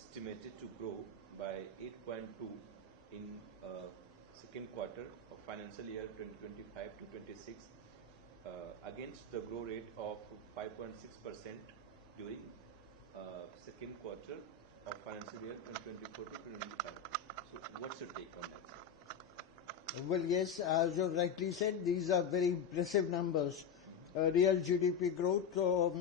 estimated to grow by 8.2 in second quarter of financial year 2025 to 26 against the growth rate of 5.6% during second quarter of financial year 2024 to 2025. So what's your take on that, sir? Well, yes, as you rightly said, these are very impressive numbers. Real GDP growth of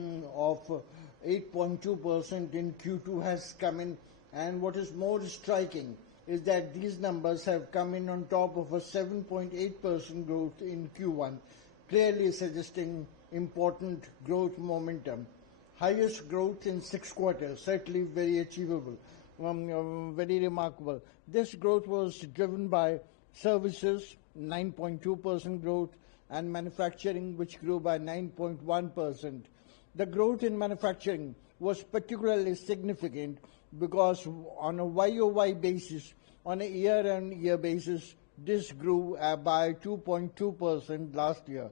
8.2% in Q2 has come in, and what is more striking is that these numbers have come in on top of a 7.8% growth in Q1, clearly suggesting important growth momentum. Highest growth in 6 quarters, certainly very achievable, very remarkable. This growth was driven by services, 9.2% growth, and manufacturing, which grew by 9.1%. The growth in manufacturing was particularly significant because on a YOY basis, on a year-on-year basis, this grew by 2.2% last year.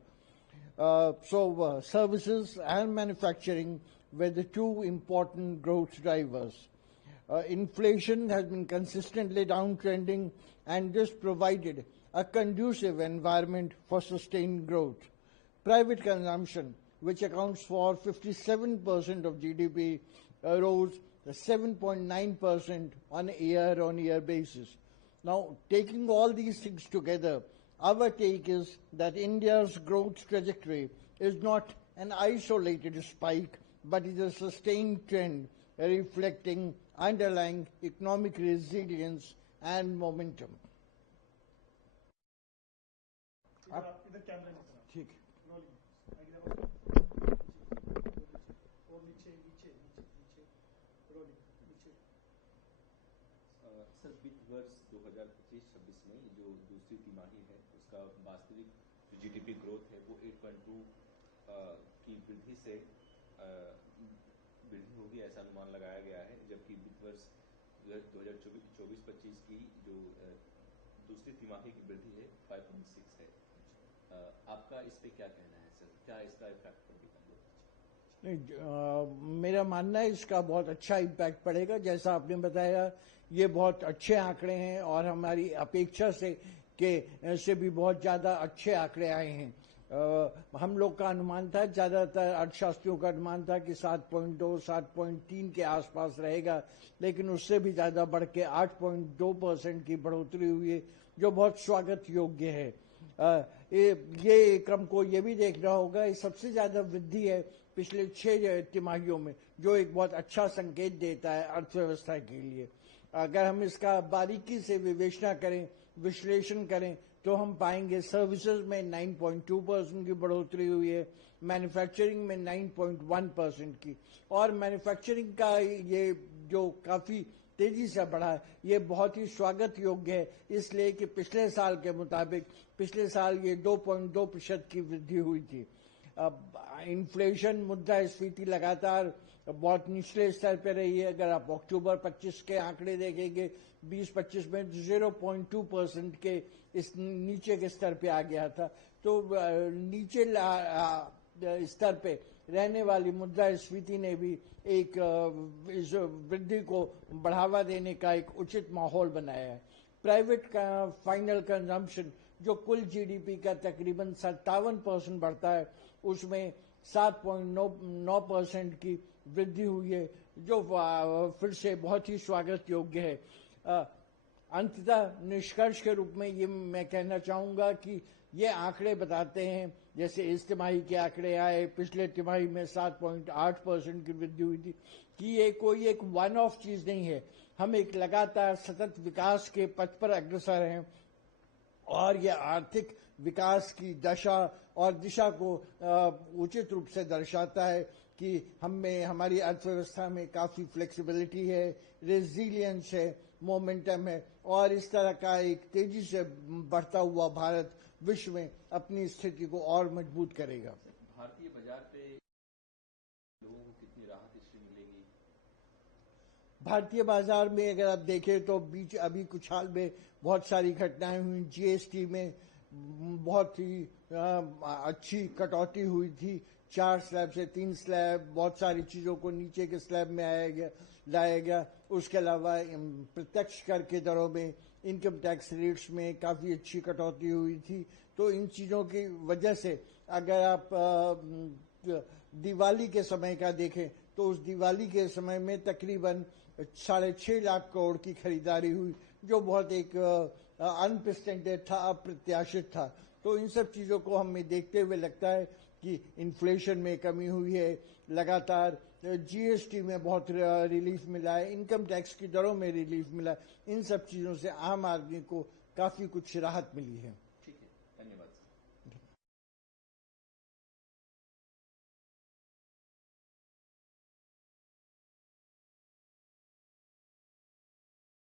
So services and manufacturing were the two important growth drivers. Inflation has been consistently downtrending, and this provided a conducive environment for sustained growth. Private consumption, which accounts for 57% of GDP, rose 7.9% on a year-on-year basis. Now, taking all these things together, our take is that India's growth trajectory is not an isolated spike, but is a sustained trend reflecting underlying economic resilience and momentum. इधर camera नहीं चला ठीक rolling और नीचे नीचे नीचे नीचे rolling नीचे सर वित्त वर्ष 2025-26 में जो दूसरी तिमाही है उसका वास्तविक जो जीडीपी ग्रोथ है वो 8.2 की वृद्धि से वृद्धि होगी ऐसा अनुमान लगाया गया है, जबकि वित्त वर्ष 2024-25 की जो दूसरी तिमाही की वृद्धि है 5.6 है। आपका इस पे क्या कहना है सर, क्या इसका इफेक्ट पड़ेगा? मेरा मानना है इसका बहुत अच्छा इम्पैक्ट पड़ेगा। जैसा आपने बताया, ये बहुत अच्छे आंकड़े हैं और हमारी अपेक्षा से भी बहुत ज़्यादा अच्छे आंकड़े आए हैं। हम लोग का अनुमान था, ज़्यादातर अर्थशास्त्रियों का अनुमान था कि 7.2, 7.3 के आसपास रहेगा, लेकिन उससे भी ज़्यादा बढ़ के 8.2% की बढ़ोतरी हुई है, जो बहुत स्वागत योग्य है। ये क्रम को ये भी देखना होगा, ये सबसे ज़्यादा वृद्धि है पिछले 6 तिमाहियों में, जो एक बहुत अच्छा संकेत देता है अर्थव्यवस्था के लिए। अगर हम इसका बारीकी से विवेचना करें, विश्लेषण करें, तो हम पाएंगे सर्विसेज में 9.2% की बढ़ोतरी हुई है, मैन्युफैक्चरिंग में 9.1% की, और मैन्युफैक्चरिंग का ये जो काफ़ी तेजी से बढ़ा है, ये बहुत ही स्वागत योग्य है, इसलिए कि पिछले साल के मुताबिक पिछले साल ये 2.2% की वृद्धि हुई थी। अब इन्फ्लेशन, मुद्रास्फीति लगातार बहुत निचले स्तर पर रही है। अगर आप अक्टूबर 25 के आंकड़े देखेंगे, 20-25 में 0.2% के इस नीचे के स्तर पे आ गया था। तो नीचे स्तर पे रहने वाली मुद्रास्फीति ने भी एक इस वृद्धि को बढ़ावा देने का एक उचित माहौल बनाया है। प्राइवेट का फाइनल कंजम्पशन, जो कुल जीडीपी का तकरीबन 57% बढ़ता है, उसमें 7.9% की वृद्धि हुई है, जो फिर से बहुत ही स्वागत योग्य है। अंततः निष्कर्ष के रूप में ये मैं कहना चाहूँगा कि ये आंकड़े बताते हैं, जैसे इस तिमाही के आंकड़े आए, पिछले तिमाही में 7.8% की वृद्धि हुई थी, कि ये कोई एक वन ऑफ चीज़ नहीं है। हम एक लगातार सतत विकास के पथ पर अग्रसर हैं, और ये आर्थिक विकास की दशा और दिशा को उचित रूप से दर्शाता है कि हमें हमारी अर्थव्यवस्था में काफ़ी फ्लेक्सिबिलिटी है, रेजिलियंस है, मोमेंटम है, और इस तरह का एक तेजी से बढ़ता हुआ भारत विश्व में अपनी स्थिति को और मजबूत करेगा। भारतीय बाजार पे लोगों को कितनी राहत इससे मिलेगी? भारतीय बाजार में अगर आप देखें तो अभी कुछ हाल में बहुत सारी घटनाएं हुई। जीएसटी में बहुत ही अच्छी कटौती हुई थी, 4 स्लैब से 3 स्लैब, बहुत सारी चीज़ों को नीचे के स्लैब में लाया गया। उसके अलावा प्रत्यक्ष कर के दरों में, इनकम टैक्स रेट्स में काफ़ी अच्छी कटौती हुई थी। तो इन चीज़ों की वजह से अगर आप दिवाली के समय का देखें तो उस दिवाली के समय में तकरीबन 6.5 लाख करोड़ की खरीदारी हुई, जो बहुत एक अनप्रेसिडेंटेड था, अप्रत्याशित था। तो इन सब चीज़ों को हमें देखते हुए लगता है कि इन्फ्लेशन में कमी हुई है, लगातार जीएसटी में बहुत रिलीफ मिला है, इनकम टैक्स की दरों में रिलीफ मिला है। इन सब चीज़ों से आम आदमी को काफ़ी कुछ राहत मिली है।